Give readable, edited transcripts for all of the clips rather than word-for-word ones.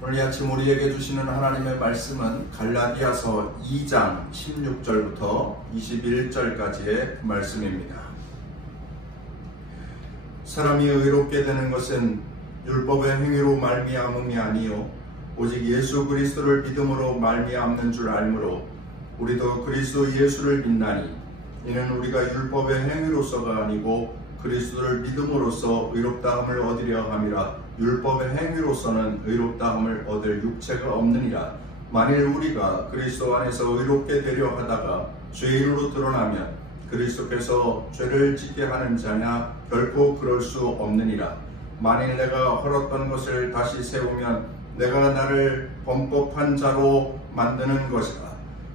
오늘 이 아침 우리에게 주시는 하나님의 말씀은 갈라디아서 2장 16절부터 21절까지의 말씀입니다. 사람이 의롭게 되는 것은 율법의 행위로 말미암음이 아니요 오직 예수 그리스도를 믿음으로 말미암는 줄 알므로 우리도 그리스도 예수를 믿나니 이는 우리가 율법의 행위로서가 아니고 그리스도를 믿음으로써 의롭다함을 얻으려 함이라. 율법의 행위로서는 의롭다함을 얻을 육체가 없느니라. 만일 우리가 그리스도 안에서 의롭게 되려 하다가 죄인으로 드러나면 그리스도께서 죄를 짓게 하는 자냐? 결코 그럴 수 없느니라. 만일 내가 헐었던 것을 다시 세우면 내가 나를 범법한 자로 만드는 것이라.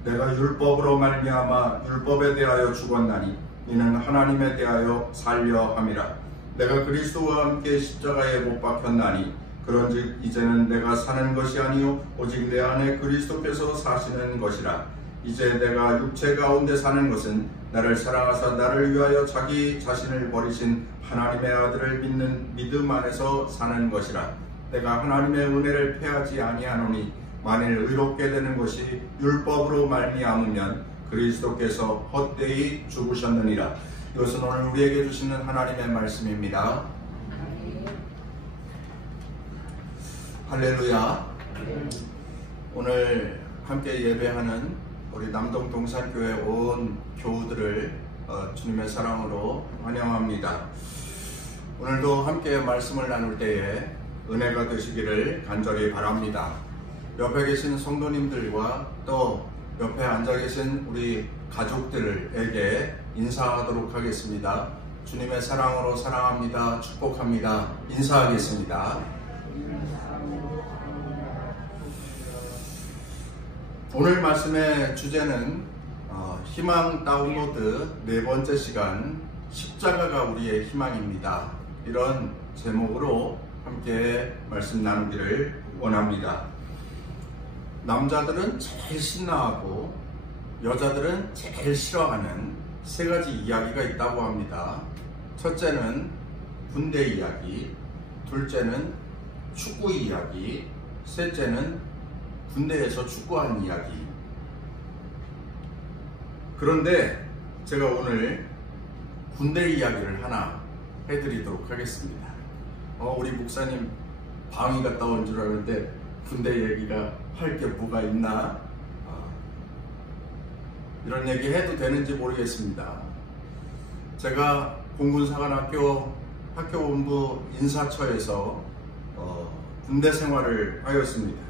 내가 율법으로 말미암아 율법에 대하여 죽었나니 이는 하나님에 대하여 살려 함이라. 내가 그리스도와 함께 십자가에 못 박혔나니 그런즉 이제는 내가 사는 것이 아니요 오직 내 안에 그리스도께서 사시는 것이라. 이제 내가 육체 가운데 사는 것은 나를 사랑하사 나를 위하여 자기 자신을 버리신 하나님의 아들을 믿는 믿음 안에서 사는 것이라. 내가 하나님의 은혜를 패하지 아니하노니 만일 의롭게 되는 것이 율법으로 말미암으면 그리스도께서 헛되이 죽으셨느니라. 이것은 오늘 우리에게 주시는 하나님의 말씀입니다. 할렐루야. 오늘 함께 예배하는 우리 남동 동산교회 온 교우들을 주님의 사랑으로 환영합니다. 오늘도 함께 말씀을 나눌 때에 은혜가 되시기를 간절히 바랍니다. 옆에 계신 성도님들과 또 옆에 앉아 계신 우리 가족들에게 인사하도록 하겠습니다. 주님의 사랑으로 사랑합니다. 축복합니다. 인사하겠습니다. 오늘 말씀의 주제는 희망 다운로드 네 번째 시간 십자가가 우리의 희망입니다. 이런 제목으로 함께 말씀 나누기를 원합니다. 남자들은 제일 신나하고 여자들은 제일 싫어하는 세 가지 이야기가 있다고 합니다. 첫째는 군대 이야기, 둘째는 축구 이야기, 셋째는 군대에서 축구하는 이야기. 그런데 제가 오늘 군대 이야기를 하나 해드리도록 하겠습니다. 우리 목사님 방위 갔다 온 줄 알았는데 군대 얘기가 할 게 뭐가 있나? 이런 얘기 해도 되는지 모르겠습니다. 제가 공군사관학교 학교본부 인사처에서 군대 생활을 하였습니다.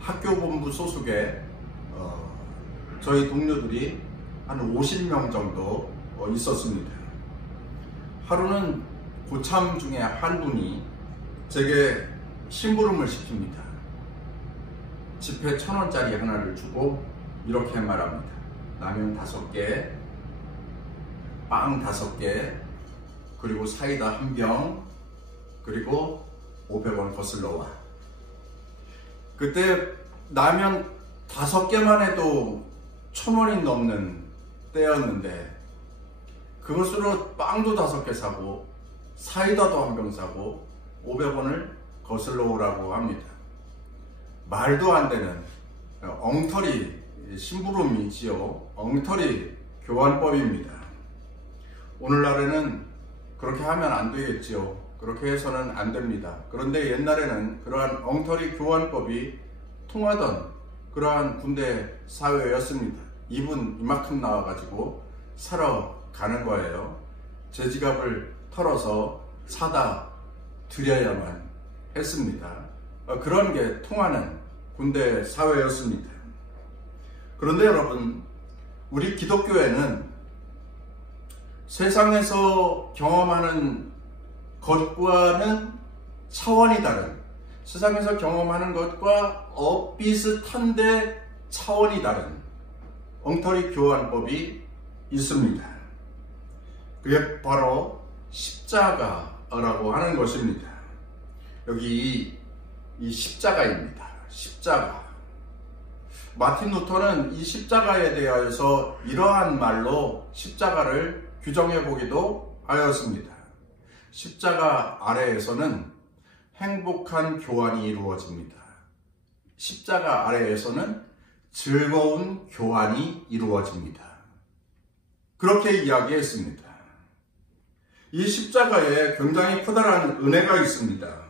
학교본부 소속에 저희 동료들이 한 50명 정도 있었습니다. 하루는 고참 중에 한 분이 제게 심부름을 시킵니다. 지폐 1,000원짜리 하나를 주고 이렇게 말합니다. 라면 5개, 빵 5개, 그리고 사이다 1병, 그리고 500원 거슬러 와. 그때 라면 5개만 해도 1,000원이 넘는 때였는데 그것으로 빵도 5개 사고 사이다도 1병 사고 500원을 거슬러 오라고 합니다. 말도 안 되는 엉터리 심부름이지요. 엉터리 교환법입니다. 오늘날에는 그렇게 하면 안 되겠지요. 그렇게 해서는 안 됩니다. 그런데 옛날에는 그러한 엉터리 교환법이 통하던 그러한 군대 사회였습니다. 입은 이만큼 나와가지고 사러 가는 거예요. 제 지갑을 털어서 사다 드려야만 했습니다. 그런 게 통하는 군대 사회였습니다. 그런데 여러분, 우리 기독교에는 세상에서 경험하는 것과는 차원이 다른, 세상에서 경험하는 것과 비슷한데 차원이 다른 엉터리 교환법이 있습니다. 그게 바로 십자가라고 하는 것입니다. 여기 이 십자가입니다. 십자가. 마틴 루터는 이 십자가에 대하여서 이러한 말로 십자가를 규정해 보기도 하였습니다. 십자가 아래에서는 행복한 교환이 이루어집니다. 십자가 아래에서는 즐거운 교환이 이루어집니다. 그렇게 이야기했습니다. 이 십자가에 굉장히 커다란 은혜가 있습니다.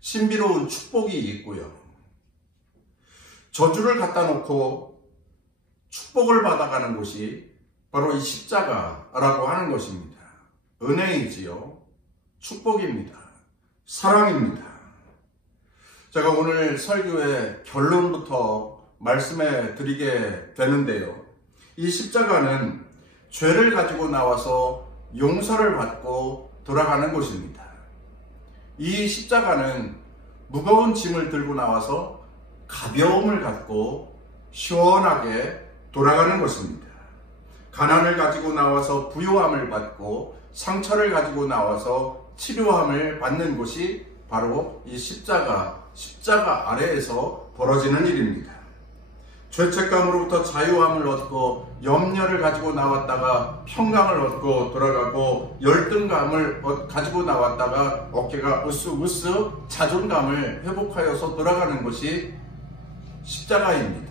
신비로운 축복이 있고요. 저주를 갖다 놓고 축복을 받아가는 곳이 바로 이 십자가라고 하는 것입니다. 은혜이지요. 축복입니다. 사랑입니다. 제가 오늘 설교의 결론부터 말씀해 드리게 되는데요. 이 십자가는 죄를 가지고 나와서 용서를 받고 돌아가는 곳입니다. 이 십자가는 무거운 짐을 들고 나와서 가벼움을 갖고 시원하게 돌아가는 것입니다. 가난을 가지고 나와서 부요함을 받고 상처를 가지고 나와서 치료함을 받는 곳이 바로 이 십자가 아래에서 벌어지는 일입니다. 죄책감으로부터 자유함을 얻고 염려를 가지고 나왔다가 평강을 얻고 돌아가고 열등감을 가지고 나왔다가 어깨가 으쓱으쓱 자존감을 회복하여서 돌아가는 것이 십자가입니다.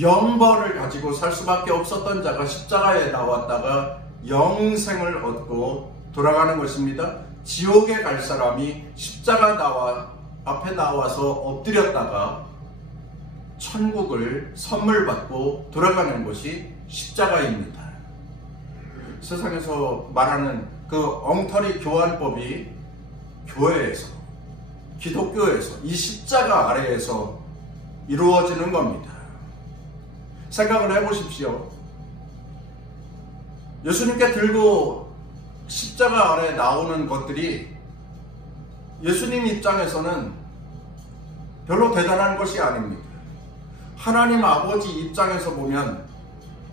영벌을 가지고 살 수밖에 없었던 자가 십자가에 나왔다가 영생을 얻고 돌아가는 것입니다. 지옥에 갈 사람이 십자가 앞에 나와서 엎드렸다가 천국을 선물 받고 돌아가는 것이 십자가입니다. 세상에서 말하는 그 엉터리 교환법이 교회에서, 기독교에서, 이 십자가 아래에서 이루어지는 겁니다. 생각을 해보십시오. 예수님께 들고 십자가 아래 나오는 것들이 예수님 입장에서는 별로 대단한 것이 아닙니다. 하나님 아버지 입장에서 보면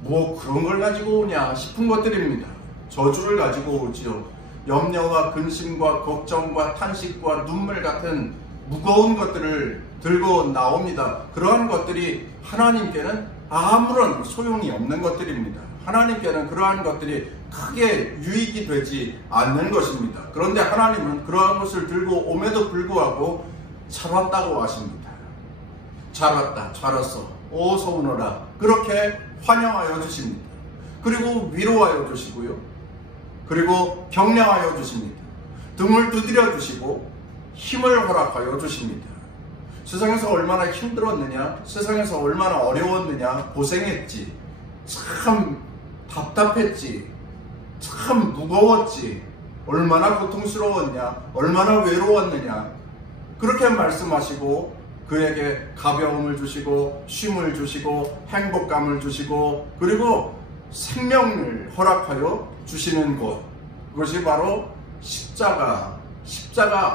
뭐 그런 걸 가지고 오냐 싶은 것들입니다. 저주를 가지고 오지요. 염려와 근심과 걱정과 탄식과 눈물 같은 무거운 것들을 들고 나옵니다. 그러한 것들이 하나님께는 아무런 소용이 없는 것들입니다. 하나님께는 그러한 것들이 크게 유익이 되지 않는 것입니다. 그런데 하나님은 그러한 것을 들고 옴에도 불구하고 잘 왔다고 하십니다. 잘 왔다, 잘 왔어, 어서 오너라, 그렇게 환영하여 주십니다. 그리고 위로하여 주시고요. 그리고 격려하여 주십니다. 등을 두드려 주시고 힘을 허락하여 주십니다. 세상에서 얼마나 힘들었느냐, 세상에서 얼마나 어려웠느냐, 고생했지, 참 답답했지, 참 무거웠지, 얼마나 고통스러웠냐, 얼마나 외로웠느냐, 그렇게 말씀하시고 그에게 가벼움을 주시고 쉼을 주시고 행복감을 주시고 그리고 생명을 허락하여 주시는 곳, 그것이 바로 십자가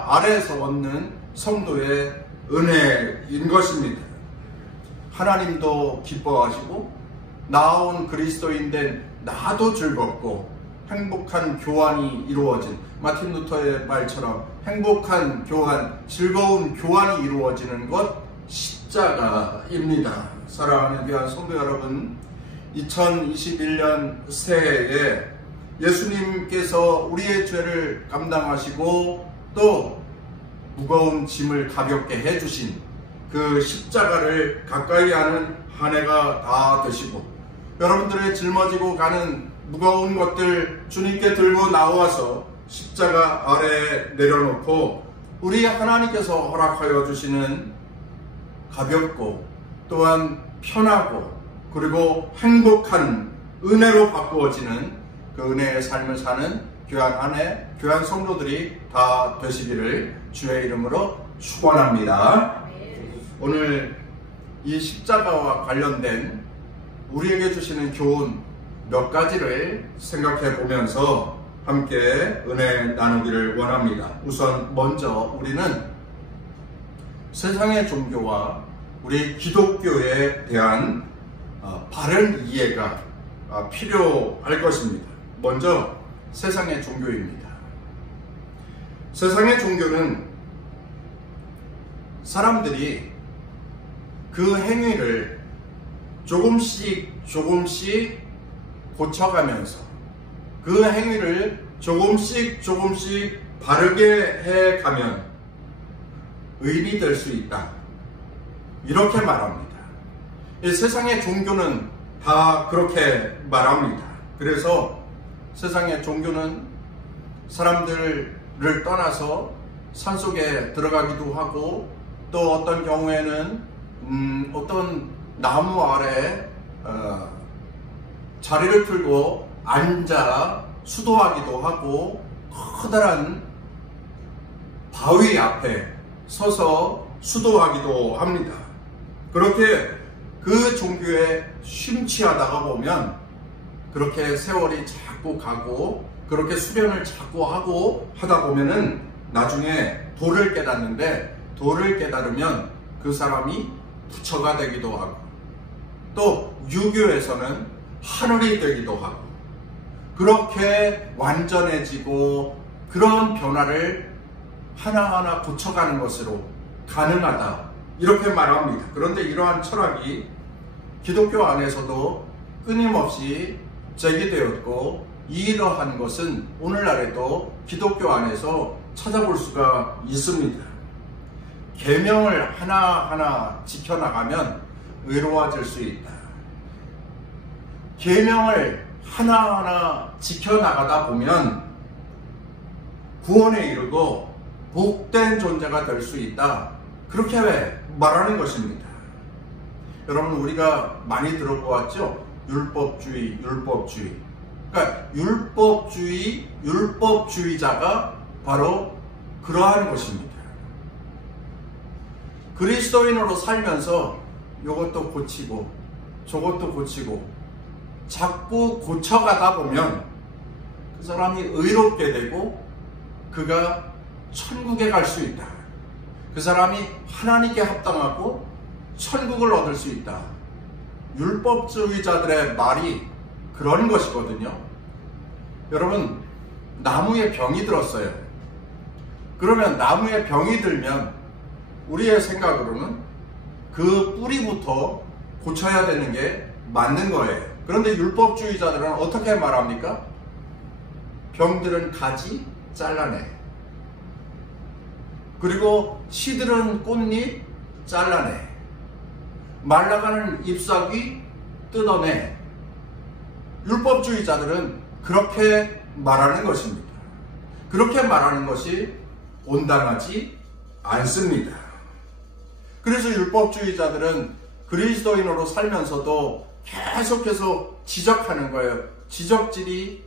아래에서 얻는 성도의 은혜인 것입니다. 하나님도 기뻐하시고 나온 그리스도인된 나도 즐겁고 행복한 교환이 이루어진, 마틴 루터의 말처럼 행복한 교환, 즐거운 교환이 이루어지는 것 십자가입니다. 사랑하는 귀한 성도 여러분, 2021년 새해에 예수님께서 우리의 죄를 감당하시고 또 무거운 짐을 가볍게 해주신 그 십자가를 가까이 하는 한 해가 다 되시고, 여러분들의 짊어지고 가는 무거운 것들 주님께 들고 나와서 십자가 아래에 내려놓고 우리 하나님께서 허락하여 주시는 가볍고 또한 편하고 그리고 행복한 은혜로 바꾸어지는 그 은혜의 삶을 사는 귀한 한 해, 귀한 성도들이 다 되시기를 주의 이름으로 축원합니다. 오늘 이 십자가와 관련된 우리에게 주시는 교훈 몇 가지를 생각해 보면서 함께 은혜 나누기를 원합니다. 우선 먼저 우리는 세상의 종교와 우리 기독교에 대한 바른 이해가 필요할 것입니다. 먼저 세상의 종교입니다. 세상의 종교는 사람들이 그 행위를 조금씩 고쳐가면서 그 행위를 조금씩 바르게 해 가면 의인이 될 수 있다. 이렇게 말합니다. 이 세상의 종교는 다 그렇게 말합니다. 그래서 세상의 종교는 사람들을 떠나서 산속에 들어가기도 하고, 또 어떤 경우에는 어떤 나무 아래 자리를 틀고 앉아 수도하기도 하고, 커다란 바위 앞에 서서 수도하기도 합니다. 그렇게 그 종교에 심취하다가 보면 그렇게 세월이 자꾸 가고, 그렇게 수련을 자꾸 하고 하다 보면은 나중에 도를 깨닫는데, 도를 깨달으면 그 사람이 부처가 되기도 하고, 또 유교에서는 하늘이 되기도 하고, 그렇게 완전해지고 그런 변화를 하나하나 고쳐가는 것으로 가능하다, 이렇게 말합니다. 그런데 이러한 철학이 기독교 안에서도 끊임없이 제기되었고, 이러한 것은 오늘날에도 기독교 안에서 찾아볼 수가 있습니다. 계명을 하나하나 지켜나가면 의로워질 수 있다. 계명을 하나하나 지켜나가다 보면 구원에 이르고 복된 존재가 될 수 있다. 그렇게 말하는 것입니다. 여러분, 우리가 많이 들어보았죠? 율법주의, 율법주의. 그러니까 율법주의자가 바로 그러한 것입니다. 그리스도인으로 살면서 이것도 고치고 저것도 고치고 자꾸 고쳐가다 보면 그 사람이 의롭게 되고 그가 천국에 갈 수 있다. 그 사람이 하나님께 합당하고 천국을 얻을 수 있다. 율법주의자들의 말이 그런 것이거든요. 여러분, 나무에 병이 들었어요. 그러면 나무에 병이 들면 우리의 생각으로는 그 뿌리부터 고쳐야 되는 게 맞는 거예요. 그런데 율법주의자들은 어떻게 말합니까? 병들은 가지 잘라내. 그리고 시들은 꽃잎 잘라내. 말라가는 잎사귀 뜯어내. 율법주의자들은 그렇게 말하는 것입니다. 그렇게 말하는 것이 온당하지 않습니다. 그래서 율법주의자들은 그리스도인으로 살면서도 계속해서 지적하는 거예요. 지적질이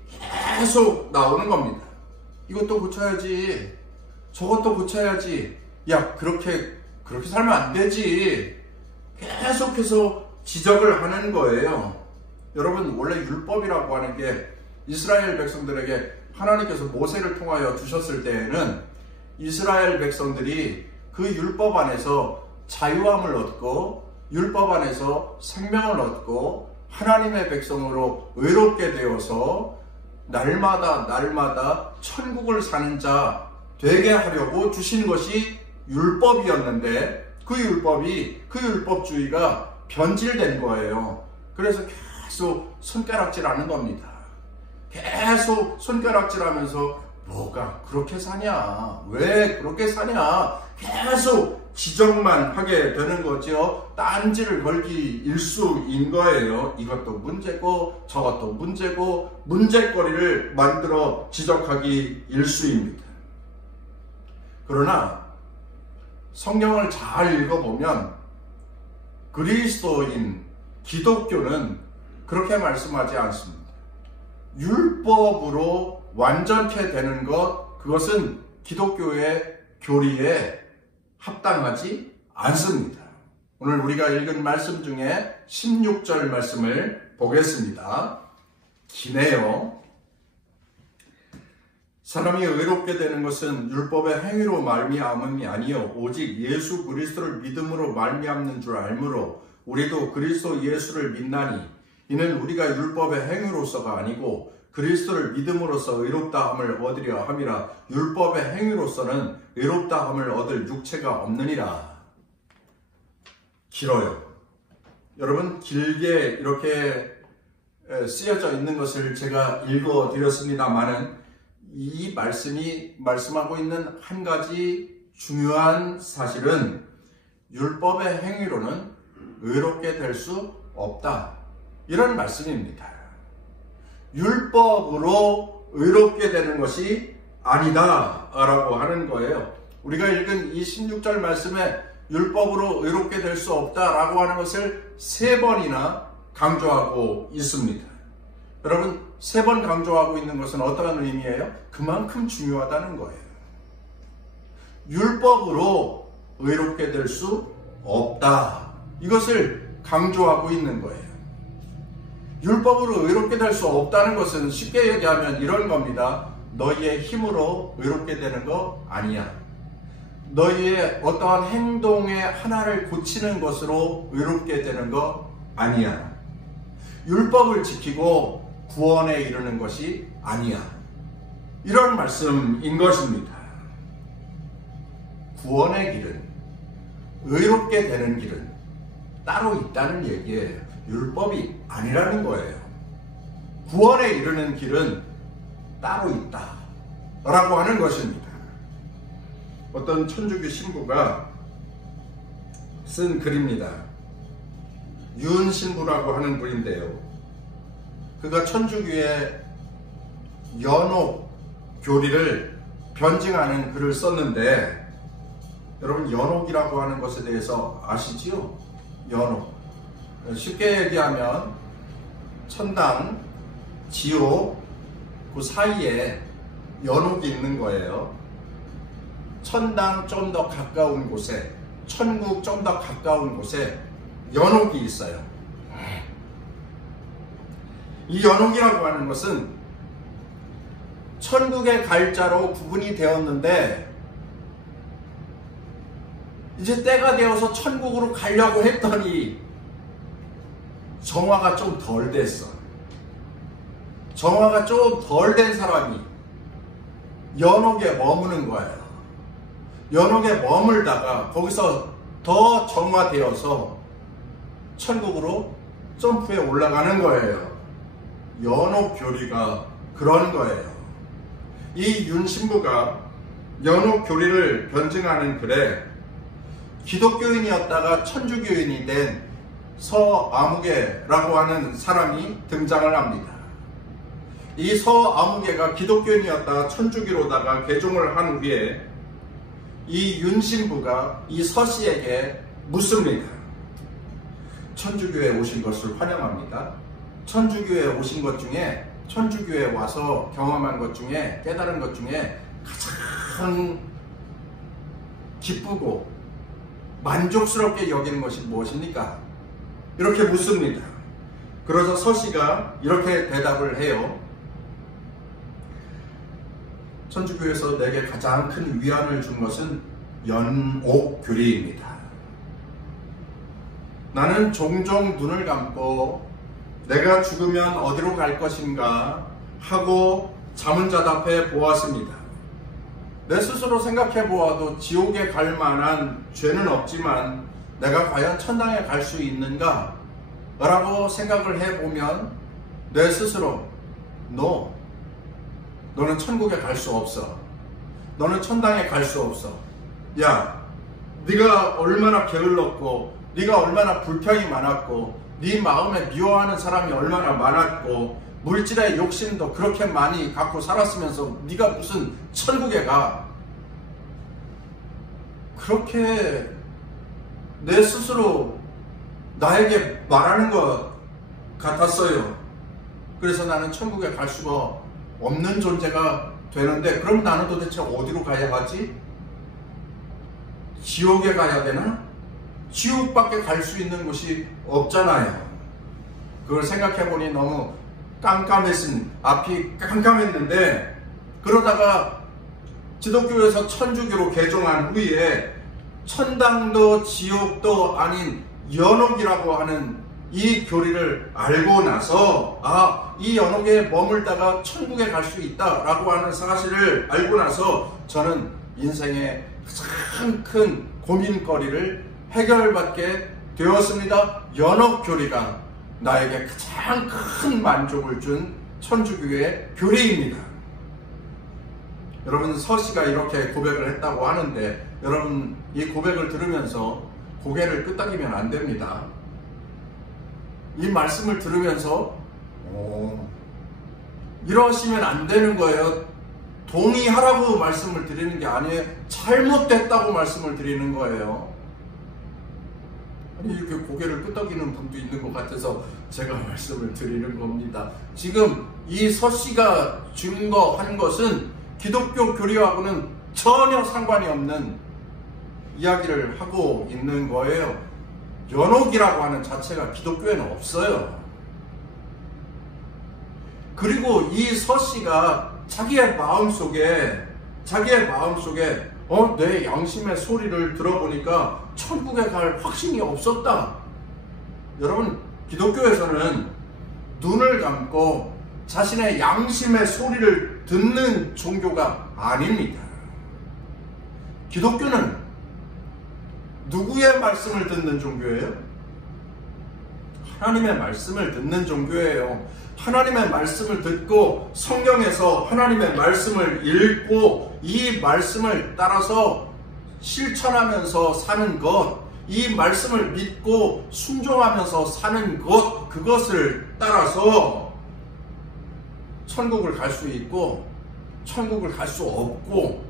계속 나오는 겁니다. 이것도 고쳐야지, 저것도 고쳐야지, 야 그렇게 살면 안 되지. 계속해서 지적을 하는 거예요. 여러분, 원래 율법이라고 하는 게 이스라엘 백성들에게 하나님께서 모세를 통하여 주셨을 때에는 이스라엘 백성들이 그 율법 안에서 자유함을 얻고 율법 안에서 생명을 얻고 하나님의 백성으로 의롭게 되어서 날마다 천국을 사는 자 되게 하려고 주신 것이 율법이었는데, 그 율법주의가 변질된 거예요. 그래서 계속 손가락질하는 겁니다. 계속 손가락질하면서 뭐가 그렇게 사냐, 왜 그렇게 사냐, 계속 지적만 하게 되는 거죠. 딴지를 걸기 일수인 거예요. 이것도 문제고 저것도 문제고 문제거리를 만들어 지적하기 일수입니다. 그러나 성경을 잘 읽어보면 그리스도인 기독교는 그렇게 말씀하지 않습니다. 율법으로 완전케 되는 것, 그것은 기독교의 교리에 합당하지 않습니다. 오늘 우리가 읽은 말씀 중에 16절 말씀을 보겠습니다. 기네요. 사람이 의롭게 되는 것은 율법의 행위로 말미암음이 아니요 오직 예수 그리스도를 믿음으로 말미암는 줄 알므로 우리도 그리스도 예수를 믿나니 이는 우리가 율법의 행위로서가 아니고 그리스도를 믿음으로써 의롭다함을 얻으려 함이라. 율법의 행위로서는 의롭다함을 얻을 육체가 없느니라. 길어요. 여러분, 길게 이렇게 쓰여져 있는 것을 제가 읽어 드렸습니다만은 이 말씀이 말씀하고 있는 한 가지 중요한 사실은 율법의 행위로는 의롭게 될 수 없다. 이런 말씀입니다. 율법으로 의롭게 되는 것이 아니다 라고 하는 거예요. 우리가 읽은 이 16절 말씀에 율법으로 의롭게 될 수 없다 라고 하는 것을 3번이나 강조하고 있습니다. 여러분, 3번 강조하고 있는 것은 어떠한 의미예요? 그만큼 중요하다는 거예요. 율법으로 의롭게 될 수 없다. 이것을 강조하고 있는 거예요. 율법으로 의롭게 될 수 없다는 것은 쉽게 얘기하면 이런 겁니다. 너희의 힘으로 의롭게 되는 거 아니야. 너희의 어떠한 행동의 하나를 고치는 것으로 의롭게 되는 거 아니야. 율법을 지키고 구원에 이르는 것이 아니야. 이런 말씀인 것입니다. 구원의 길은, 의롭게 되는 길은 따로 있다는 얘기예요. 율법이 아니라는 거예요. 구원에 이르는 길은 따로 있다 라고 하는 것입니다. 어떤 천주교 신부가 쓴 글입니다. 윤 신부라고 하는 분인데요. 그가 천주교의 연옥 교리를 변증하는 글을 썼는데, 여러분 연옥이라고 하는 것에 대해서 아시지요? 연옥. 쉽게 얘기하면 천당, 지옥 그 사이에 연옥이 있는 거예요. 천당 좀 더 가까운 곳에, 천국 좀 더 가까운 곳에 연옥이 있어요. 이 연옥이라고 하는 것은 천국의 갈자로 구분이 되었는데 이제 때가 되어서 천국으로 가려고 했더니 정화가 좀 덜 됐어. 정화가 좀 덜 된 사람이 연옥에 머무는 거예요. 연옥에 머물다가 거기서 더 정화되어서 천국으로 점프해 올라가는 거예요. 연옥 교리가 그런 거예요. 이 윤 신부가 연옥 교리를 변증하는 글에 기독교인이었다가 천주교인이 된 서아무개라고 하는 사람이 등장을 합니다. 이 서아무개가 기독교인이었다가 천주교로다가 개종을 한 후에 이 윤 신부가 이 서씨에게 묻습니다. 천주교에 오신 것을 환영합니다. 천주교에 오신 것 중에, 천주교에 와서 경험한 것 중에, 깨달은 것 중에 가장 기쁘고 만족스럽게 여기는 것이 무엇입니까? 이렇게 묻습니다. 그래서 서씨가 이렇게 대답을 해요. 천주교에서 내게 가장 큰 위안을 준 것은 연옥 교리입니다. 나는 종종 눈을 감고 내가 죽으면 어디로 갈 것인가 하고 자문자답해 보았습니다. 내 스스로 생각해 보아도 지옥에 갈 만한 죄는 없지만 내가 과연 천당에 갈 수 있는가? 라고 생각을 해보면 내 스스로 너는 천국에 갈 수 없어. 너는 천당에 갈 수 없어. 야, 네가 얼마나 게을렀고 네가 얼마나 불평이 많았고 네 마음에 미워하는 사람이 얼마나 많았고 물질의 욕심도 그렇게 많이 갖고 살았으면서 네가 무슨 천국에 가. 그렇게 내 스스로 나에게 말하는 것 같았어요. 그래서 나는 천국에 갈 수가 없는 존재가 되는데, 그럼 나는 도대체 어디로 가야 하지? 지옥에 가야 되나? 지옥밖에 갈 수 있는 곳이 없잖아요. 그걸 생각해보니 너무 앞이 깜깜했는데, 그러다가 기독교에서 천주교로 개종한 후에 천당도 지옥도 아닌 연옥이라고 하는 이 교리를 알고 나서, 이 연옥에 머물다가 천국에 갈 수 있다라고 하는 사실을 알고 나서 저는 인생의 가장 큰 고민거리를 해결받게 되었습니다. 연옥 교리가 나에게 가장 큰 만족을 준 천주교의 교리입니다. 여러분, 서씨가 이렇게 고백을 했다고 하는데 여러분, 이 고백을 들으면서 고개를 끄덕이면 안 됩니다. 이 말씀을 들으면서 이러시면 안 되는 거예요. 동의하라고 말씀을 드리는 게 아니에요. 잘못됐다고 말씀을 드리는 거예요. 아니, 이렇게 고개를 끄덕이는 분도 있는 것 같아서 제가 말씀을 드리는 겁니다. 지금 이 서씨가 증거한 것은 기독교 교리하고는 전혀 상관이 없는 이야기를 하고 있는 거예요. 연옥이라고 하는 자체가 기독교에는 없어요. 그리고 이 서씨가 자기의 마음속에 내 양심의 소리를 들어보니까 천국에 갈 확신이 없었다. 여러분, 기독교에서는 눈을 감고 자신의 양심의 소리를 듣는 종교가 아닙니다. 기독교는 누구의 말씀을 듣는 종교예요? 하나님의 말씀을 듣는 종교예요. 하나님의 말씀을 듣고 성경에서 하나님의 말씀을 읽고 이 말씀을 따라서 실천하면서 사는 것, 이 말씀을 믿고 순종하면서 사는 것, 그것을 따라서 천국을 갈 수 있고 천국을 갈 수 없고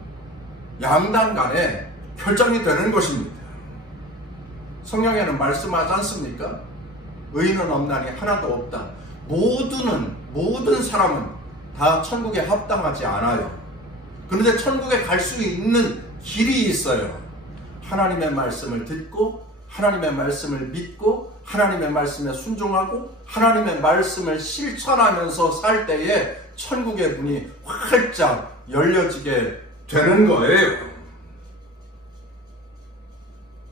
양단 간에 결정이 되는 것입니다. 성경에는 말씀하지 않습니까? 의인은 없나니 하나도 없다. 모든 사람은 다 천국에 합당하지 않아요. 그런데 천국에 갈 수 있는 길이 있어요. 하나님의 말씀을 듣고 하나님의 말씀을 믿고 하나님의 말씀에 순종하고 하나님의 말씀을 실천하면서 살 때에 천국의 문이 활짝 열려지게 되는 거예요.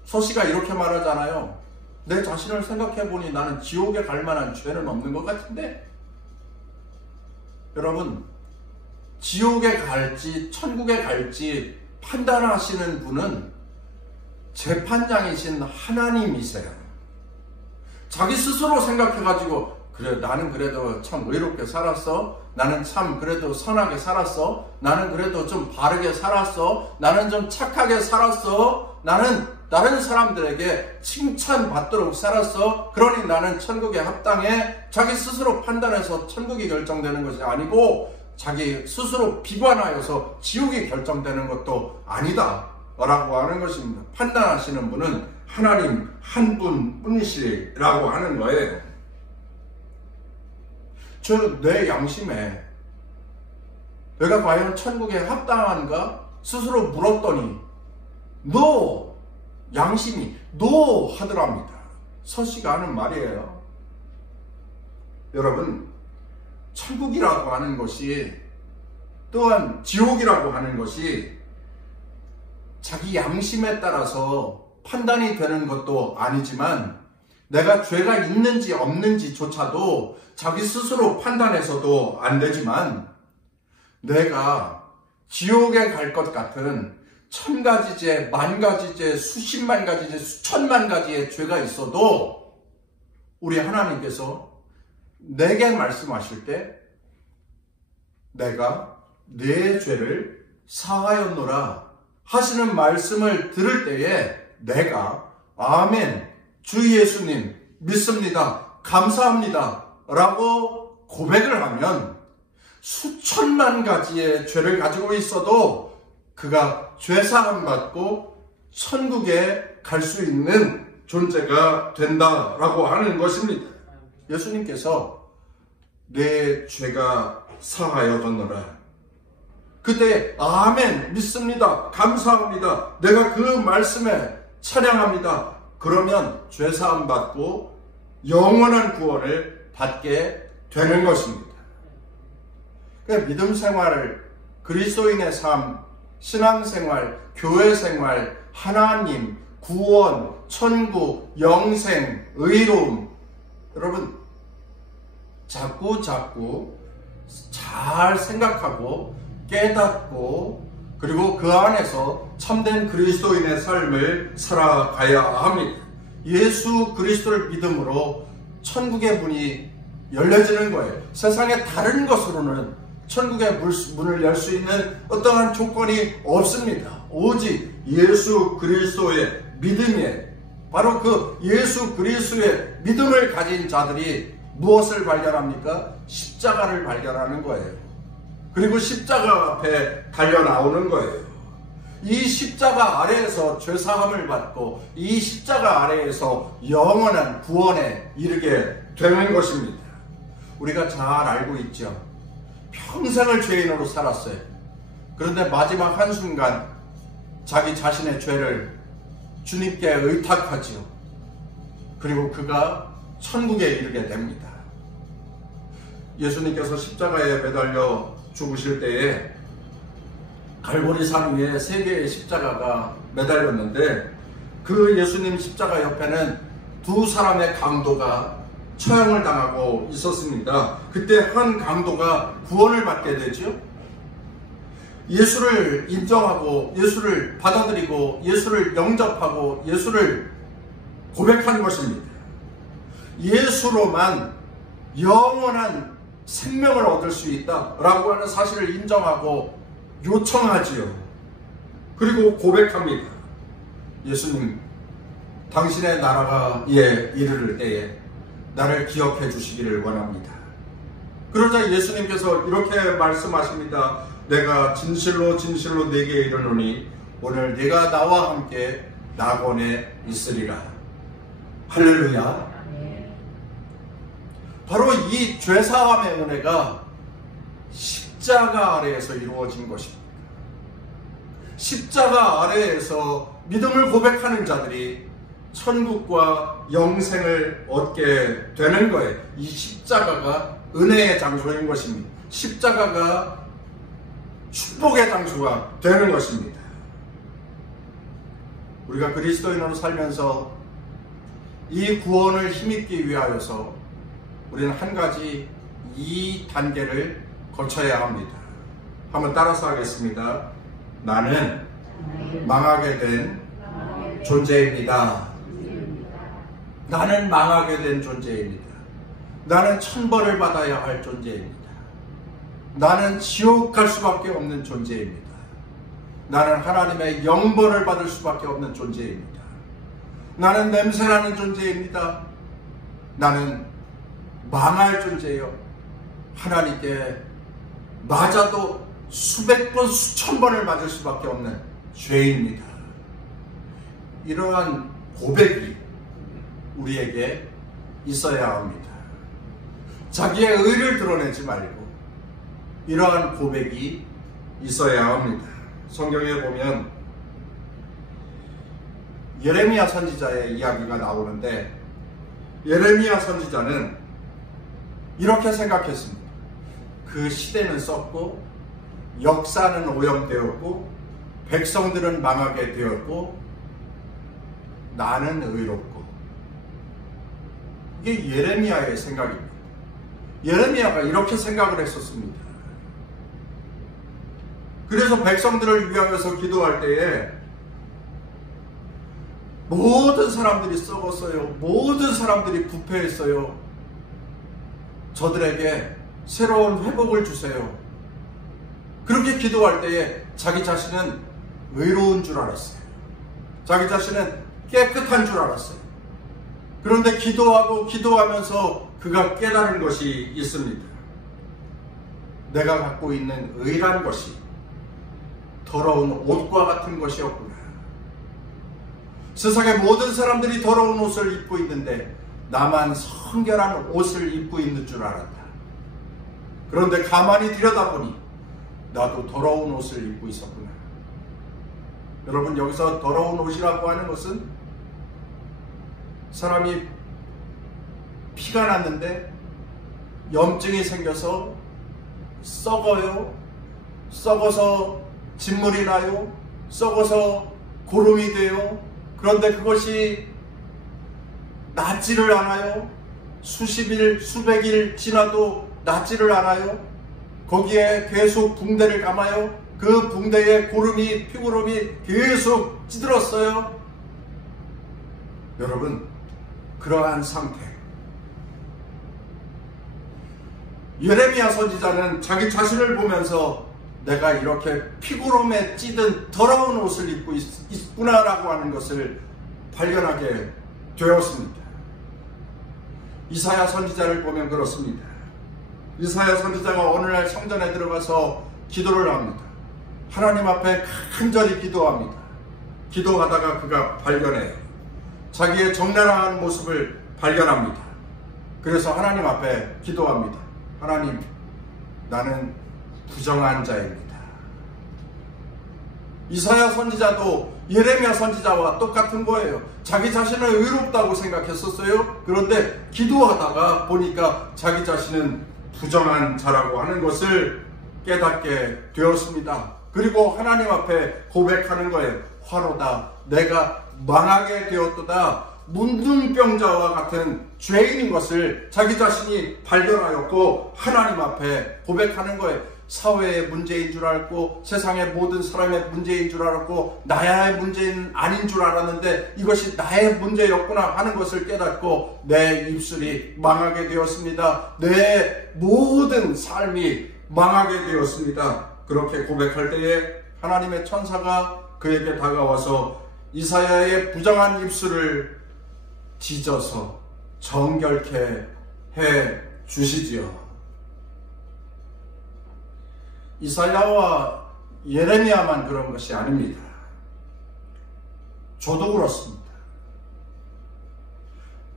서씨가 이렇게 말하잖아요. 내 자신을 생각해보니 나는 지옥에 갈 만한 죄는 없는 것 같은데? 여러분, 지옥에 갈지 천국에 갈지 판단하시는 분은 재판장이신 하나님이세요. 자기 스스로 생각해가지고 그래, 나는 그래도 참 의롭게 살았어. 나는 참 그래도 선하게 살았어. 나는 그래도 좀 바르게 살았어. 나는 좀 착하게 살았어. 나는 다른 사람들에게 칭찬받도록 살았어. 그러니 나는 천국에 합당해. 자기 스스로 판단해서 천국이 결정되는 것이 아니고 자기 스스로 비관하여서 지옥이 결정되는 것도 아니다 라고 하는 것입니다. 판단하시는 분은 하나님 한 분뿐이시라고 하는 거예요. 저는 내 양심에 내가 과연 천국에 합당한가 스스로 물었더니 양심이 노 하더랍니다. 서씨가 하는 말이에요. 여러분, 천국이라고 하는 것이 또한 지옥이라고 하는 것이 자기 양심에 따라서 판단이 되는 것도 아니지만 내가 죄가 있는지 없는지조차도 자기 스스로 판단해서도 안 되지만 내가 지옥에 갈 것 같은 1000가지 죄, 10,000가지 죄, 수십만 가지 죄, 수천만 가지의 죄가 있어도 우리 하나님께서 내게 말씀하실 때 내가 내 죄를 사하였노라 하시는 말씀을 들을 때에 내가 아멘, 주 예수님 믿습니다, 감사합니다 라고 고백을 하면 수천만 가지의 죄를 가지고 있어도 그가 죄사함 받고 천국에 갈 수 있는 존재가 된다라고 하는 것입니다. 예수님께서 내 죄가 사하여졌노라. 그때 아멘, 믿습니다, 감사합니다, 내가 그 말씀에 찬양합니다. 그러면 죄사함 받고 영원한 구원을 받게 되는 것입니다. 믿음 생활을 그리스도인의 삶, 신앙생활, 교회생활, 하나님, 구원, 천국, 영생, 의로움, 여러분 자꾸 잘 생각하고 깨닫고 그리고 그 안에서 참된 그리스도인의 삶을 살아가야 합니다. 예수 그리스도를 믿음으로 천국의 문이 열려지는 거예요. 세상의 다른 것으로는 천국의 문을 열 수 있는 어떠한 조건이 없습니다. 오직 예수 그리스도의 믿음에, 바로 그 예수 그리스도의 믿음을 가진 자들이 무엇을 발견합니까? 십자가를 발견하는 거예요. 그리고 십자가 앞에 달려 나오는 거예요. 이 십자가 아래에서 죄사함을 받고 이 십자가 아래에서 영원한 구원에 이르게 되는 것입니다. 우리가 잘 알고 있죠. 평생을 죄인으로 살았어요. 그런데 마지막 한순간 자기 자신의 죄를 주님께 의탁하지요. 그리고 그가 천국에 이르게 됩니다. 예수님께서 십자가에 매달려 죽으실 때에 갈보리산 위에 3개의 십자가가 매달렸는데 그 예수님 십자가 옆에는 2 사람의 강도가 처형을 당하고 있었습니다. 그때 한 강도가 구원을 받게 되죠. 예수를 인정하고 예수를 받아들이고 예수를 영접하고 예수를 고백한 것입니다. 예수로만 영원한 생명을 얻을 수 있다라고 하는 사실을 인정하고 요청하지요. 그리고 고백합니다. 예수님, 당신의 나라가 이르를 때에 나를 기억해 주시기를 원합니다. 그러자 예수님께서 이렇게 말씀하십니다. 내가 진실로 진실로 네게 이르노니 오늘 네가 나와 함께 낙원에 있으리라. 할렐루야. 바로 이 죄사함의 은혜가 십자가 아래에서 이루어진 것입니다. 십자가 아래에서 믿음을 고백하는 자들이 천국과 영생을 얻게 되는 거예요. 이 십자가가 은혜의 장소인 것입니다. 십자가가 축복의 장소가 되는 것입니다. 우리가 그리스도인으로 살면서 이 구원을 힘입기 위하여서 우리는 한 가지 이 단계를 거쳐야 합니다. 한번 따라서 하겠습니다. 나는 망하게 된 존재입니다. 나는 망하게 된 존재입니다. 나는 천벌을 받아야 할 존재입니다. 나는 지옥 갈 수밖에 없는 존재입니다. 나는 하나님의 영벌을 받을 수밖에 없는 존재입니다. 나는 냄새나는 존재입니다. 나는 망할 존재요. 하나님께 맞아도 수백 번, 수천 번을 맞을 수밖에 없는 죄입니다. 이러한 고백이 우리에게 있어야 합니다. 자기의 의를 드러내지 말고 이러한 고백이 있어야 합니다. 성경에 보면 예레미야 선지자의 이야기가 나오는데 예레미야 선지자는 이렇게 생각했습니다. 그 시대는 썩고 역사는 오염되었고 백성들은 망하게 되었고 나는 의롭고. 이게 예레미야의 생각입니다. 예레미야가 이렇게 생각을 했었습니다. 그래서 백성들을 위하여서 기도할 때에 모든 사람들이 썩었어요. 모든 사람들이 부패했어요. 저들에게 새로운 회복을 주세요. 그렇게 기도할 때에 자기 자신은 의로운 줄 알았어요. 자기 자신은 깨끗한 줄 알았어요. 그런데 기도하면서 그가 깨달은 것이 있습니다. 내가 갖고 있는 의란 것이 더러운 옷과 같은 것이었구나. 세상의 모든 사람들이 더러운 옷을 입고 있는데 나만 성결한 옷을 입고 있는 줄 알았다. 그런데 가만히 들여다보니 나도 더러운 옷을 입고 있었구나. 여러분, 여기서 더러운 옷이라고 하는 것은 사람이 피가 났는데 염증이 생겨서 썩어요. 썩어서 진물이 나요. 썩어서 고름이 돼요. 그런데 그것이 낫지를 않아요. 수십일, 수백일 지나도 낫지를 않아요. 거기에 계속 붕대를 감아요. 그 붕대에 고름이, 피고름이 계속 찌들었어요. 여러분, 그러한 상태. 예레미야 선지자는 자기 자신을 보면서 내가 이렇게 피구름에 찌든 더러운 옷을 입고 있구나라고 하는 것을 발견하게 되었습니다. 이사야 선지자를 보면 그렇습니다. 이사야 선지자가 어느 날 성전에 들어가서 기도를 합니다. 하나님 앞에 간절히 기도합니다. 기도하다가 그가 발견해요. 자기의 적나라한 모습을 발견합니다. 그래서 하나님 앞에 기도합니다. 하나님, 나는 부정한 자입니다. 이사야 선지자도 예레미야 선지자와 똑같은 거예요. 자기 자신을 의롭다고 생각했었어요. 그런데 기도하다가 보니까 자기 자신은 부정한 자라고 하는 것을 깨닫게 되었습니다. 그리고 하나님 앞에 고백하는 거예요. 화로다, 내가 망하게 되었도다. 문둥병자와 같은 죄인인 것을 자기 자신이 발견하였고 하나님 앞에 고백하는 거예요. 사회의 문제인 줄 알고 세상의 모든 사람의 문제인 줄 알았고 나의 문제는 아닌 줄 알았는데 이것이 나의 문제였구나 하는 것을 깨닫고 내 입술이 망하게 되었습니다. 내 모든 삶이 망하게 되었습니다. 그렇게 고백할 때에 하나님의 천사가 그에게 다가와서 이사야의 부정한 입술을 찢어서 정결케 해 주시지요. 이사야와 예레미야만 그런 것이 아닙니다. 저도 그렇습니다.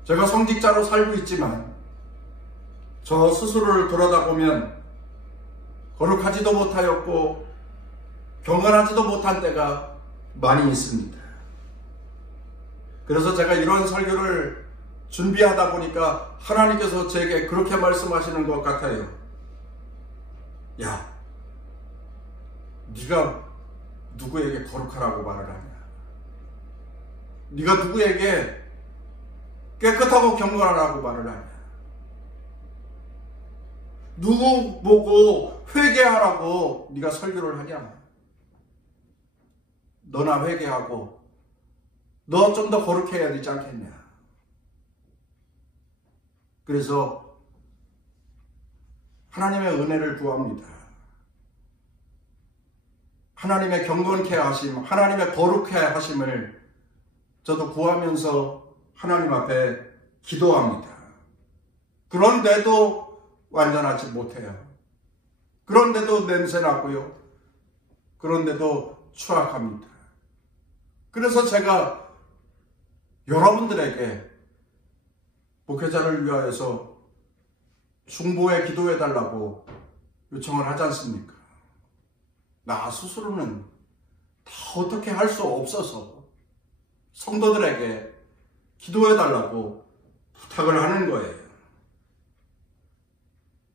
제가 성직자로 살고 있지만 저 스스로를 돌아다보면 거룩하지도 못하였고 경건하지도 못한 때가 많이 있습니다. 그래서 제가 이런 설교를 준비하다 보니까 하나님께서 제게 그렇게 말씀하시는 것 같아요. 야, 네가 누구에게 거룩하라고 말을 하냐? 네가 누구에게 깨끗하고 경건하라고 말을 하냐? 누구 보고 회개하라고 네가 설교를 하냐? 너나 회개하고 너 좀 더 거룩해야 되지 않겠냐? 그래서 하나님의 은혜를 구합니다. 하나님의 경건케 하심, 하나님의 거룩케 하심을 저도 구하면서 하나님 앞에 기도합니다. 그런데도 완전하지 못해요. 그런데도 냄새나고요. 그런데도 추악합니다. 그래서 제가 여러분들에게 목회자를 위하여서 중보에 기도해달라고 요청을 하지 않습니까? 나 스스로는 다 어떻게 할 수 없어서 성도들에게 기도해달라고 부탁을 하는 거예요.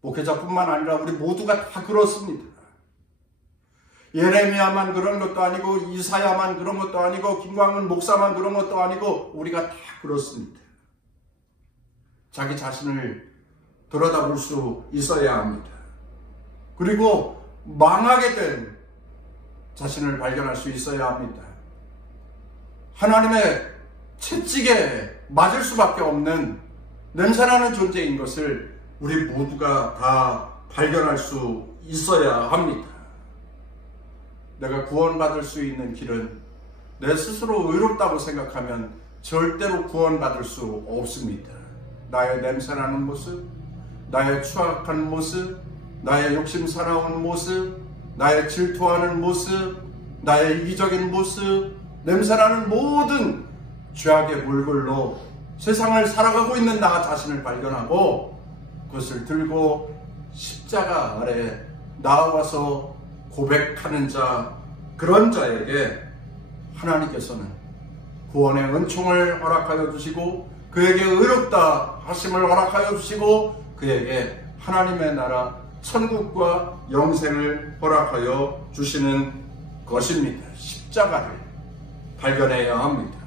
목회자뿐만 아니라 우리 모두가 다 그렇습니다. 예레미야만 그런 것도 아니고 이사야만 그런 것도 아니고 김광훈 목사만 그런 것도 아니고 우리가 다 그렇습니다. 자기 자신을 돌아다볼 수 있어야 합니다. 그리고 망하게 된 자신을 발견할 수 있어야 합니다. 하나님의 채찍에 맞을 수밖에 없는 냄새나는 존재인 것을 우리 모두가 다 발견할 수 있어야 합니다. 내가 구원받을 수 있는 길은 내 스스로 의롭다고 생각하면 절대로 구원받을 수 없습니다. 나의 냄새나는 모습, 나의 추악한 모습, 나의 욕심 사나운 모습, 나의 질투하는 모습, 나의 이기적인 모습, 냄새나는 모든 죄악의 물걸로 세상을 살아가고 있는 나 자신을 발견하고 그것을 들고 십자가 아래 나와서 고백하는 자, 그런 자에게 하나님께서는 구원의 은총을 허락하여 주시고 그에게 의롭다 하심을 허락하여 주시고 그에게 하나님의 나라 천국과 영생을 허락하여 주시는 것입니다. 십자가를 발견해야 합니다.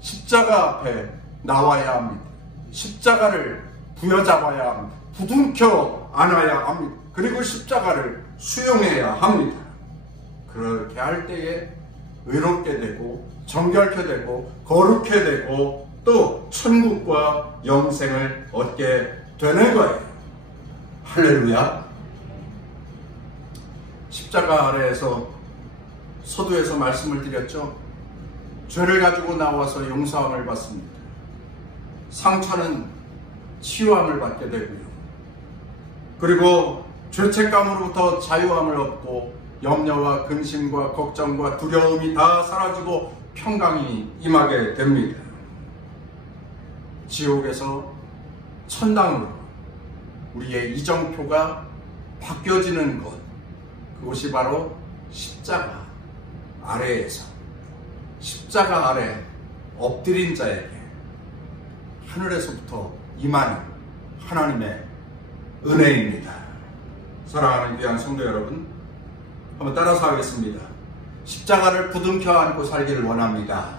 십자가 앞에 나와야 합니다. 십자가를 부여잡아야 합니다. 부둥켜 안아야 합니다. 그리고 십자가를 수용해야 합니다. 그렇게 할 때에 의롭게 되고 정결케 되고 거룩해 되고 또 천국과 영생을 얻게 되는 거예요. 할렐루야. 십자가 아래에서 서두에서 말씀을 드렸죠. 죄를 가지고 나와서 용서함을 받습니다. 상처는 치유함을 받게 되고요. 그리고 죄책감으로부터 자유함을 얻고 염려와 근심과 걱정과 두려움이 다 사라지고 평강이 임하게 됩니다. 지옥에서 천당으로 우리의 이정표가 바뀌어지는 것, 그것이 바로 십자가 아래에서, 십자가 아래 엎드린 자에게 하늘에서부터 임하는 하나님의 은혜입니다. 사랑하는 귀한 성도 여러분, 한번 따라서 하겠습니다. 십자가를 부둥켜 안고 살기를 원합니다.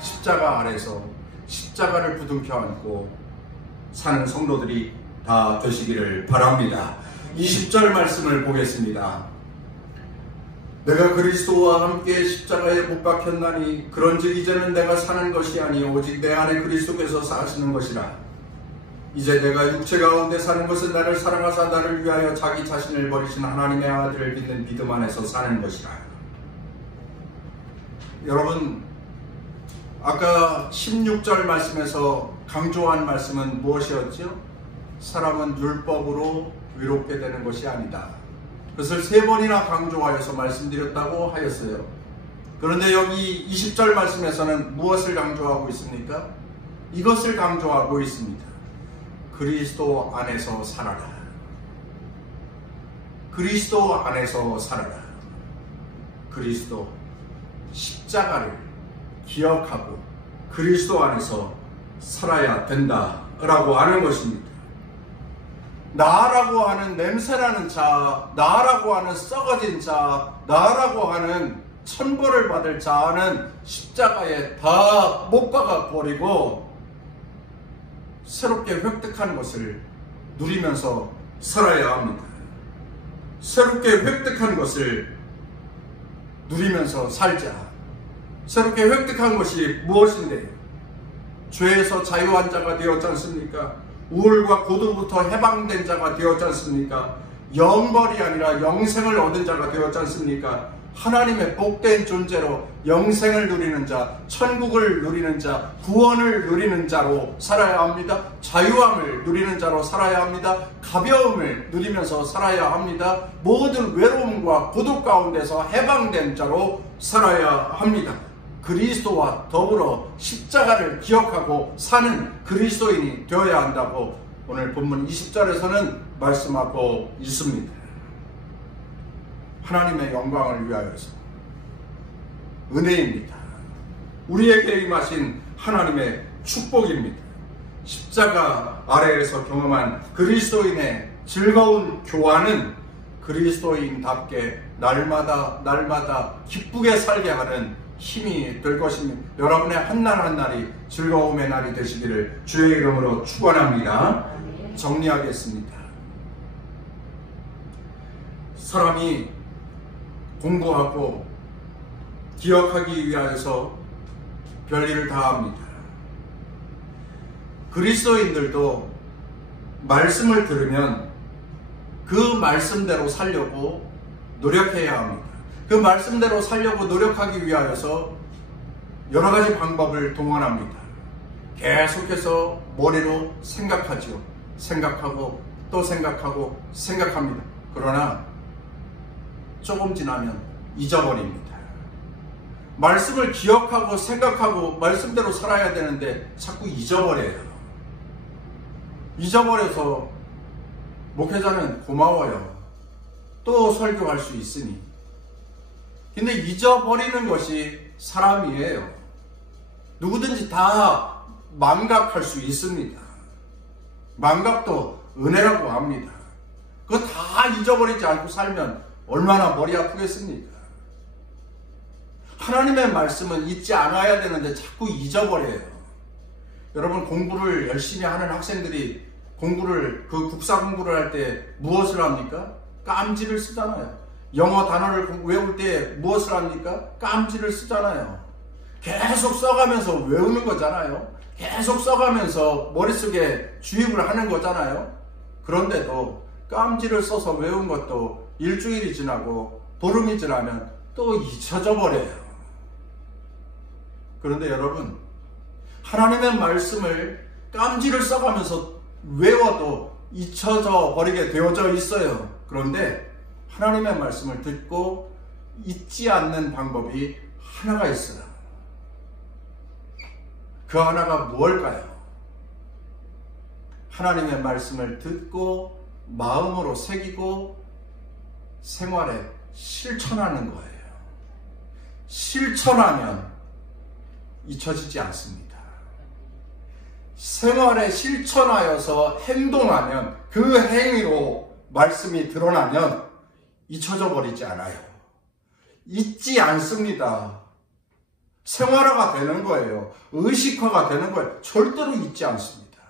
십자가 아래서 십자가를 부둥켜 안고 사는 성도들이 다 되시기를 바랍니다. 20절 말씀을 보겠습니다. 내가 그리스도와 함께 십자가에 못 박혔나니 그런즉 이제는 내가 사는 것이 아니 오직 내 안에 그리스도께서 사시는 것이라. 이제 내가 육체 가운데 사는 것은 나를 사랑하사 나를 위하여 자기 자신을 버리신 하나님의 아들을 믿는 믿음 안에서 사는 것이라. 여러분, 아까 16절 말씀에서 강조한 말씀은 무엇이었죠? 사람은 율법으로 의롭게 되는 것이 아니다. 그것을 3번이나 강조하여서 말씀드렸다고 하였어요. 그런데 여기 20절 말씀에서는 무엇을 강조하고 있습니까? 이것을 강조하고 있습니다. 그리스도 안에서 살아라. 그리스도 안에서 살아라. 그리스도 십자가를 기억하고 그리스도 안에서 살아야 된다라고 하는 것입니다. 나라고 하는 냄새나는 자, 나라고 하는 썩어진 자, 나라고 하는 천벌을 받을 자는 십자가에 다 못 박아 버리고 새롭게 획득한 것을 누리면서 살아야 합니다. 새롭게 획득한 것을 누리면서 살자. 새롭게 획득한 것이 무엇인데요? 죄에서 자유한 자가 되었지 않습니까? 우울과 고독부터 해방된 자가 되었지 않습니까? 영벌이 아니라 영생을 얻은 자가 되었지 않습니까? 하나님의 복된 존재로 영생을 누리는 자, 천국을 누리는 자, 구원을 누리는 자로 살아야 합니다. 자유함을 누리는 자로 살아야 합니다. 가벼움을 누리면서 살아야 합니다. 모든 외로움과 고독 가운데서 해방된 자로 살아야 합니다. 그리스도와 더불어 십자가를 기억하고 사는 그리스도인이 되어야 한다고 오늘 본문 20절에서는 말씀하고 있습니다. 하나님의 영광을 위하여서 은혜입니다. 우리에게 임하신 하나님의 축복입니다. 십자가 아래에서 경험한 그리스도인의 즐거운 교환은 그리스도인답게 날마다 기쁘게 살게 하는 힘이 될 것입니다. 여러분의 한날 한날이 즐거움의 날이 되시기를 주의 이름으로 축원합니다. 정리하겠습니다. 사람이 공부하고 기억하기 위하여서 별일을 다 합니다. 그리스도인들도 말씀을 들으면 그 말씀대로 살려고 노력해야 합니다. 그 말씀대로 살려고 노력하기 위하여서 여러 가지 방법을 동원합니다. 계속해서 머리로 생각하죠. 생각하고 또 생각하고 생각합니다. 그러나 조금 지나면 잊어버립니다. 말씀을 기억하고 생각하고 말씀대로 살아야 되는데 자꾸 잊어버려요. 잊어버려서 목회자는 고마워요. 또 설교할 수 있으니. 근데 잊어버리는 것이 사람이에요. 누구든지 다 망각할 수 있습니다. 망각도 은혜라고 합니다. 그거 다 잊어버리지 않고 살면 얼마나 머리 아프겠습니까? 하나님의 말씀은 잊지 않아야 되는데 자꾸 잊어버려요. 여러분, 공부를 열심히 하는 학생들이 그 국사 공부를 할 때 무엇을 합니까? 깜지를 쓰잖아요. 영어 단어를 외울 때 무엇을 합니까? 깜지를 쓰잖아요. 계속 써가면서 외우는 거잖아요. 계속 써가면서 머릿속에 주입을 하는 거잖아요. 그런데도 깜지를 써서 외운 것도 일주일이 지나고 보름이 지나면 또 잊혀져 버려요. 그런데 여러분, 하나님의 말씀을 깜지를 써가면서 외워도 잊혀져 버리게 되어져 있어요. 그런데 하나님의 말씀을 듣고 잊지 않는 방법이 하나가 있어요. 그 하나가 무엇일까요? 하나님의 말씀을 듣고 마음으로 새기고 생활에 실천하는 거예요. 실천하면 잊혀지지 않습니다. 생활에 실천하여서 행동하면 그 행위로 말씀이 드러나면 잊혀져 버리지 않아요. 잊지 않습니다. 생활화가 되는 거예요. 의식화가 되는 거예요. 절대로 잊지 않습니다.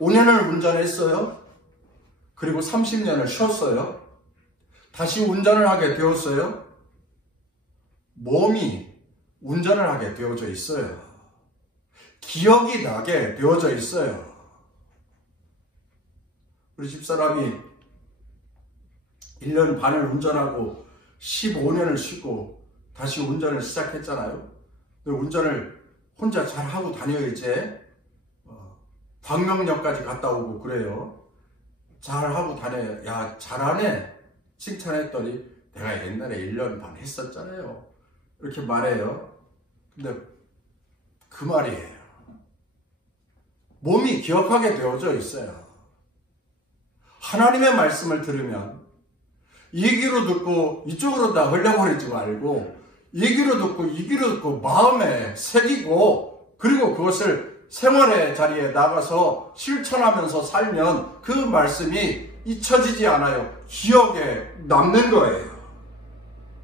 5년을 운전했어요. 그리고 30년을 쉬었어요. 다시 운전을 하게 되었어요. 몸이 운전을 하게 되어져 있어요. 기억이 나게 되어져 있어요. 우리 집사람이 1년 반을 운전하고 15년을 쉬고 다시 운전을 시작했잖아요. 운전을 혼자 잘하고 다녀요. 이제 광명역까지 갔다 오고 그래요. 잘하고 다녀요. 야, 잘하네 칭찬했더니 내가 옛날에 1년 반 했었잖아요. 이렇게 말해요. 근데 그 말이에요. 몸이 기억하게 되어져 있어요. 하나님의 말씀을 들으면 이 귀로 듣고 이쪽으로 다 흘려버리지 말고 이 귀로 듣고 이 귀로 듣고 마음에 새기고 그리고 그것을 생활의 자리에 나가서 실천하면서 살면 그 말씀이 잊혀지지 않아요. 기억에 남는 거예요.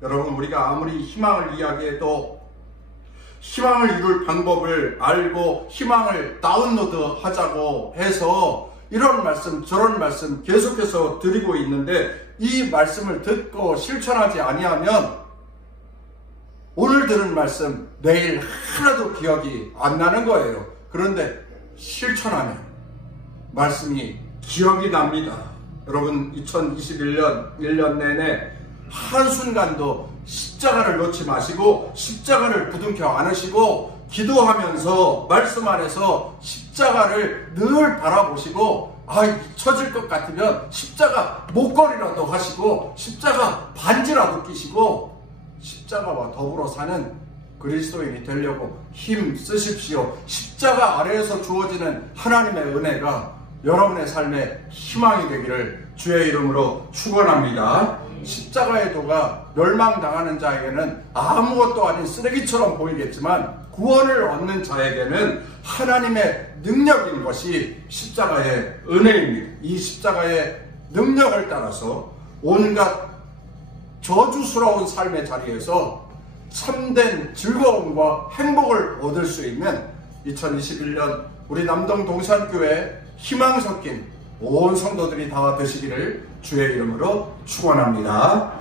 여러분, 우리가 아무리 희망을 이야기해도 희망을 이룰 방법을 알고 희망을 다운로드 하자고 해서 이런 말씀 저런 말씀 계속해서 드리고 있는데 이 말씀을 듣고 실천하지 아니하면 오늘 들은 말씀 내일 하나도 기억이 안 나는 거예요. 그런데 실천하면 말씀이 기억이 납니다. 여러분, 2021년 1년 내내 한순간도 십자가를 놓지 마시고 십자가를 부둥켜 안으시고 기도하면서 말씀 안에서 십자가를 늘 바라보시고 잊혀질 것 같으면 십자가 목걸이라도 하시고 십자가 반지라도 끼시고 십자가와 더불어 사는 그리스도인이 되려고 힘 쓰십시오. 십자가 아래에서 주어지는 하나님의 은혜가 여러분의 삶에 희망이 되기를 주의 이름으로 축원합니다. 십자가의 도가 멸망당하는 자에게는 아무것도 아닌 쓰레기처럼 보이겠지만 구원을 얻는 자에게는 하나님의 능력인 것이 십자가의 은혜입니다. 이 십자가의 능력을 따라서 온갖 저주스러운 삶의 자리에서 참된 즐거움과 행복을 얻을 수 있는 2021년 우리 남동 동산교회 희망 섞인 온 성도들이 다 되시기를 주의 이름으로 축원합니다.